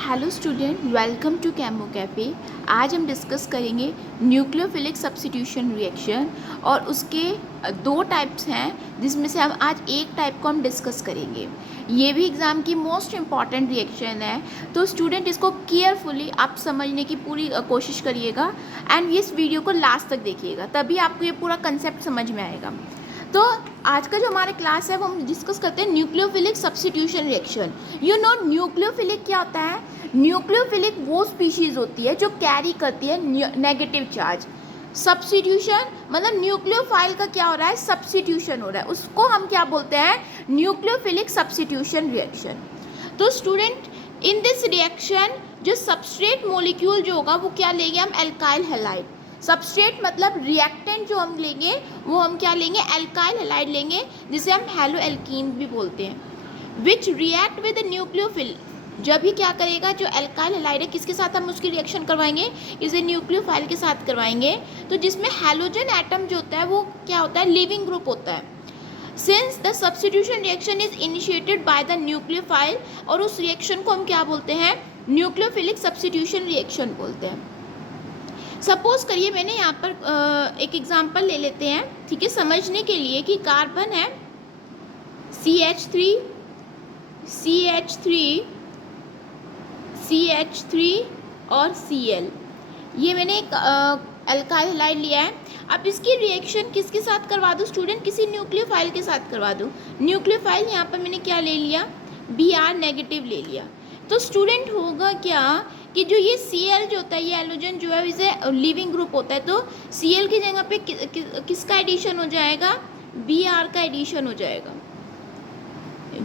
Hello student, welcome to chemo cafe. आज हम discuss करेंगे न्यूक्लियोफिलिक सब्स्टिट्यूशन रिएक्शन और उसके दो टाइप्स हैं, जिसमें से हम आज एक टाइप को हम डिस्कस करेंगे। ये भी एग्ज़ाम की मोस्ट इम्पॉर्टेंट रिएक्शन है, तो स्टूडेंट इसको केयरफुली आप समझने की पूरी कोशिश करिएगा एंड इस वीडियो को लास्ट तक देखिएगा, तभी आपको ये पूरा कंसेप्ट समझ में आएगा। तो आज का जो हमारा क्लास है वो हम डिस्कस करते हैं nucleophilic substitution reaction. You know nucleophilic क्या होता है? न्यूक्लियोफिलिक वो स्पीशीज़ होती है जो कैरी करती है नेगेटिव चार्ज। सब्स्टिट्यूशन मतलब न्यूक्लियोफाइल का क्या हो रहा है? सब्स्टिट्यूशन हो रहा है, उसको हम क्या बोलते हैं? Nucleophilic substitution reaction. तो स्टूडेंट, इन दिस रिएक्शन जो सबस्ट्रेट मोलिक्यूल जो होगा वो क्या लेंगे हम? Alkyl halide. सबस्ट्रेट मतलब रिएक्टेंट जो हम लेंगे वो हम क्या लेंगे? एल्काइल हैलाइड लेंगे, जिसे हम हैलो एल्कीन भी बोलते हैं। विच रिएक्ट विद न्यूक्लियोफिल, जब ही क्या करेगा, जो एल्काइल हैलाइड है किसके साथ हम उसकी रिएक्शन करवाएंगे? इसे न्यूक्लियोफाइल के साथ करवाएंगे। तो जिसमें हैलोजन एटम जो होता है वो क्या होता है? लिविंग ग्रुप होता है। Since the substitution reaction is initiated by the nucleophile, और उस रिएक्शन को हम क्या बोलते हैं? न्यूक्लियोफिलिक सब्स्टिट्यूशन रिएक्शन बोलते हैं। सपोज करिए, मैंने यहाँ पर एक एग्जांपल ले लेते हैं, ठीक है, समझने के लिए कि कार्बन है CH3 CH3 CH3 और Cl। ये मैंने एक एल्काइल हैलाइड लिया है। अब इसकी रिएक्शन किसके साथ करवा दूँ स्टूडेंट? किसी न्यूक्लियोफाइल के साथ करवा दूँ। न्यूक्लियोफाइल यहाँ पर मैंने क्या ले लिया? Br नेगेटिव ले लिया। तो स्टूडेंट होगा क्या कि जो ये Cl जो होता है, ये एलोजन जो है इसे लिविंग ग्रुप होता है, तो Cl की जगह पे किसका एडिशन हो जाएगा? Br का एडिशन हो जाएगा।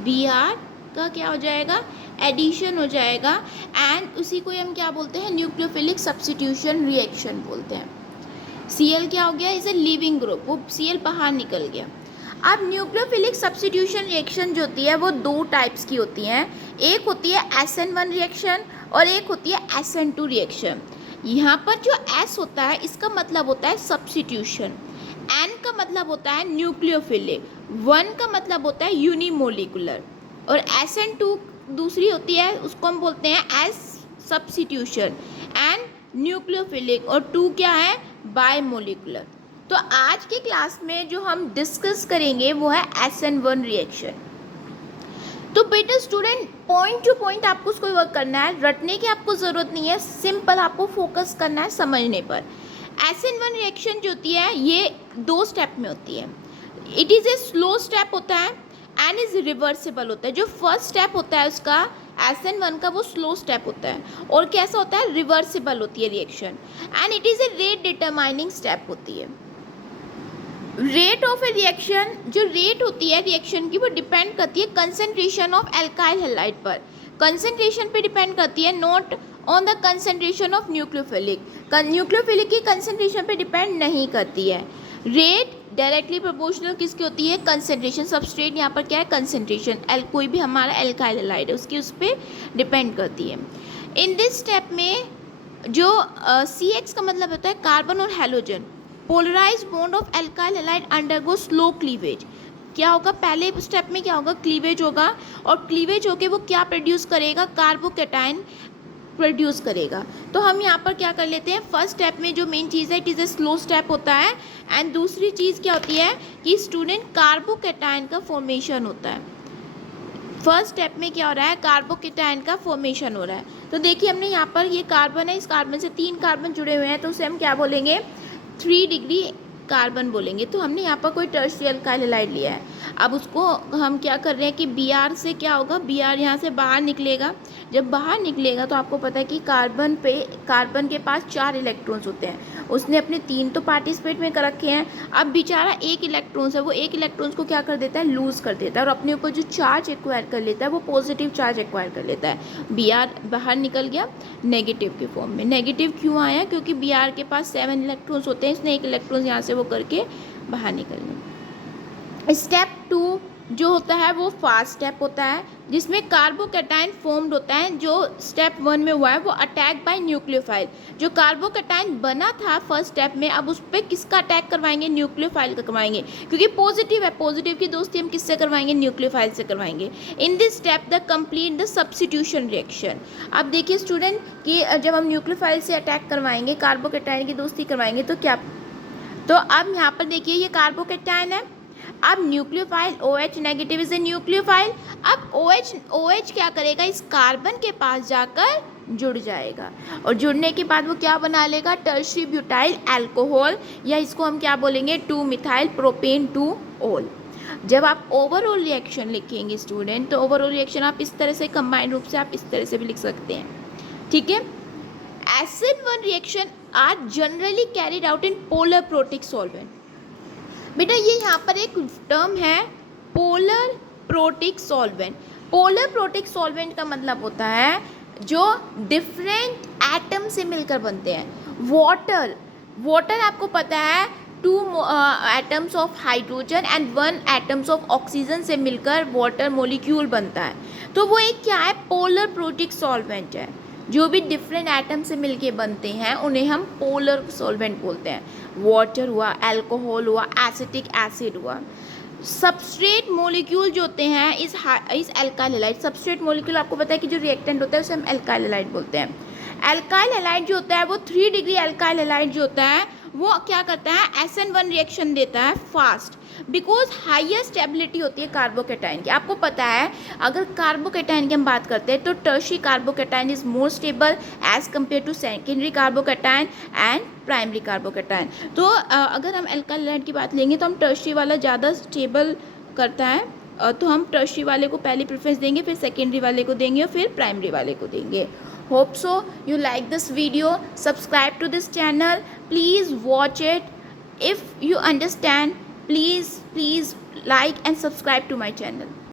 Br का क्या हो जाएगा? एडिशन हो जाएगा। एंड उसी को हम क्या बोलते हैं? न्यूक्लियोफिलिक सब्स्टिट्यूशन रिएक्शन बोलते हैं। Cl क्या हो गया? इसे लिविंग ग्रुप, वो Cl बाहर निकल गया। अब न्यूक्लियोफिलिक सब्स्टिट्यूशन रिएक्शन जो होती है वो दो टाइप्स की होती हैं। एक होती है SN1 रिएक्शन और एक होती है SN2 रिएक्शन। यहाँ पर जो S होता है इसका मतलब होता है सब्स्टिट्यूशन, N का मतलब होता है न्यूक्लियोफिलिक, 1 का मतलब होता है यूनिमोलिकुलर, और SN2 दूसरी होती है, उसको हम बोलते हैं S सब्स्टिट्यूशन, N न्यूक्लियोफिलिक और 2 क्या है? बायमोलिकुलर। तो आज के क्लास में जो हम डिस्कस करेंगे वो है SN1 रिएक्शन। तो बेटा स्टूडेंट, पॉइंट टू पॉइंट आपको उसको वर्क करना है, रटने की आपको ज़रूरत नहीं है, सिंपल आपको फोकस करना है समझने पर। SN1 रिएक्शन जो होती है ये दो स्टेप में होती है। It is a slow step होता है एंड इज़ रिवर्सिबल होता है। जो फर्स्ट स्टेप होता है उसका SN1 का वो स्लो स्टेप होता है, और कैसा होता है? रिवर्सिबल होती है reaction, and it is a rate determining step होती है। रेट ऑफ ए रिएक्शन, जो रेट होती है रिएक्शन की, वो डिपेंड करती है कंसंट्रेशन ऑफ एल्काइल हैलाइड पर। कंसंट्रेशन पे डिपेंड करती है, not on the concentration of nucleophilic. Nucleophilic की कंसंट्रेशन पे डिपेंड नहीं करती है। रेट डायरेक्टली प्रोपोर्शनल किसकी होती है? कंसंट्रेशन। सबस्ट्रेट यहाँ पर क्या है? कंसंट्रेशन। कोई भी हमारा एल्काइल हैलाइड है उसकी उस पर डिपेंड करती है। इन दिस स्टेप में जो CX का मतलब होता है कार्बन और halogen, polarise bond of alkyl halide undergo slow cleavage. क्या होगा? पहले स्टेप में क्या होगा? क्लीवेज होगा, और क्लीवेज होके वो क्या प्रोड्यूस करेगा? कार्बोकेटाइन प्रोड्यूस करेगा। तो हम यहाँ पर क्या कर लेते हैं? फर्स्ट स्टेप में जो मेन चीज़ है, it is a slow step होता है, एंड दूसरी चीज़ क्या होती है कि स्टूडेंट कार्बोकेटाइन का फॉर्मेशन होता है। फर्स्ट स्टेप में क्या हो रहा है? कार्बोकेटाइन का फॉर्मेशन हो रहा है। तो देखिए, हमने यहाँ पर ये कार्बन है, इस कार्बन से 3 कार्बन जुड़े हुए हैं, तो उसे हम क्या बोलेंगे? 3 डिग्री कार्बन बोलेंगे। तो हमने यहाँ पर कोई टर्शियल एल्काइल हैलाइड लिया है। अब उसको हम क्या कर रहे हैं कि Br से क्या होगा? Br यहाँ से बाहर निकलेगा। जब बाहर निकलेगा तो आपको पता है कि कार्बन के पास 4 इलेक्ट्रॉन्स होते हैं, उसने अपने 3 तो पार्टिसिपेट में कर रखे हैं। अब बेचारा एक इलेक्ट्रॉन्स है, वो एक इलेक्ट्रॉन्स को क्या कर देता है? लूज़ कर देता है, और अपने ऊपर जो चार्ज एक्वायर कर लेता है वो पॉजिटिव चार्ज एक्वायर कर लेता है। Br बाहर निकल गया नेगेटिव के फॉर्म में। नेगेटिव क्यों आया? क्योंकि Br के पास 7 इलेक्ट्रॉन्स होते हैं, इसने एक इलेक्ट्रॉन्स यहाँ से वो करके बाहर निकल गया। स्टेप 2 जो होता है वो फास्ट स्टेप होता है, जिसमें कार्बोकैटायन फॉर्म्ड होता है, जो स्टेप 1 में हुआ है वो अटैक बाय न्यूक्लियोफाइल। जो कार्बोकैटायन बना था फर्स्ट स्टेप में, अब उस पर किसका अटैक करवाएंगे? न्यूक्लियोफाइल का करवाएंगे, क्योंकि पॉजिटिव है, पॉजिटिव की दोस्ती हम किससे करवाएंगे? न्यूक्लियोफाइल से करवाएंगे। In this step the complete the substitution reaction. अब देखिए स्टूडेंट कि जब हम न्यूक्लियोफाइल से अटैक करवाएंगे, कार्बोकैटायन की दोस्ती करवाएंगे, तो क्या, तो अब यहाँ पर देखिए ये कार्बोकैटायन है, अब nucleophile OH negative is a nucleophile. अब OH क्या करेगा? इस कार्बन के पास जाकर जुड़ जाएगा, और जुड़ने के बाद वो क्या बना लेगा? टर्शरी ब्यूटाइल अल्कोहल, या इसको हम क्या बोलेंगे? 2 मिथाइल प्रोपेन 2 ओल। जब आप ओवरऑल रिएक्शन लिखेंगे स्टूडेंट, तो ओवरऑल रिएक्शन आप इस तरह से कंबाइंड रूप से आप इस तरह से भी लिख सकते हैं, ठीक है। SN 1 reaction are generally carried out in polar protic solvent. बेटा ये यहाँ पर एक टर्म है polar protic solvent. Polar protic solvent का मतलब होता है जो डिफरेंट एटम से मिलकर बनते हैं। वाटर आपको पता है 2 atoms of hydrogen and 1 atoms of oxygen से मिलकर वाटर मॉलिक्यूल बनता है, तो वो एक क्या है? पोलर प्रोटिक सॉल्वेंट है। जो भी डिफरेंट एटम से मिलके बनते हैं उन्हें हम पोलर सॉल्वेंट बोलते हैं। वाटर हुआ, अल्कोहल हुआ, एसिटिक एसिड हुआ। सबस्ट्रेट मॉलिक्यूल जो होते हैं इस एल्काइल हैलाइड, सबस्ट्रेट मॉलिक्यूल आपको पता है कि जो रिएक्टेंट होता है उसे हम एल्काइल हैलाइड बोलते हैं। एल्काइल हैलाइड जो होता है वो 3 डिग्री एल्काइल हैलाइड जो होता है वो क्या करता है? SN1 रिएक्शन देता है फास्ट, बिकॉज हाइयर स्टेबिलिटी होती है कार्बोकैटायन की। आपको पता है अगर कार्बोकैटायन की हम बात करते हैं तो tertiary carbocation is more stable as compare to secondary carbocation and primary carbocation. तो अगर हम एल्काइल हैलाइड की बात लेंगे तो हम टर्शरी वाला ज़्यादा स्टेबल करता है, तो हम टर्शरी वाले को पहले प्रेफरेंस देंगे, फिर सेकेंडरी वाले को देंगे और फिर प्राइमरी वाले को देंगे। Hope so you like this video. Subscribe to this channel. Please watch it. If you understand, please like and subscribe to my channel.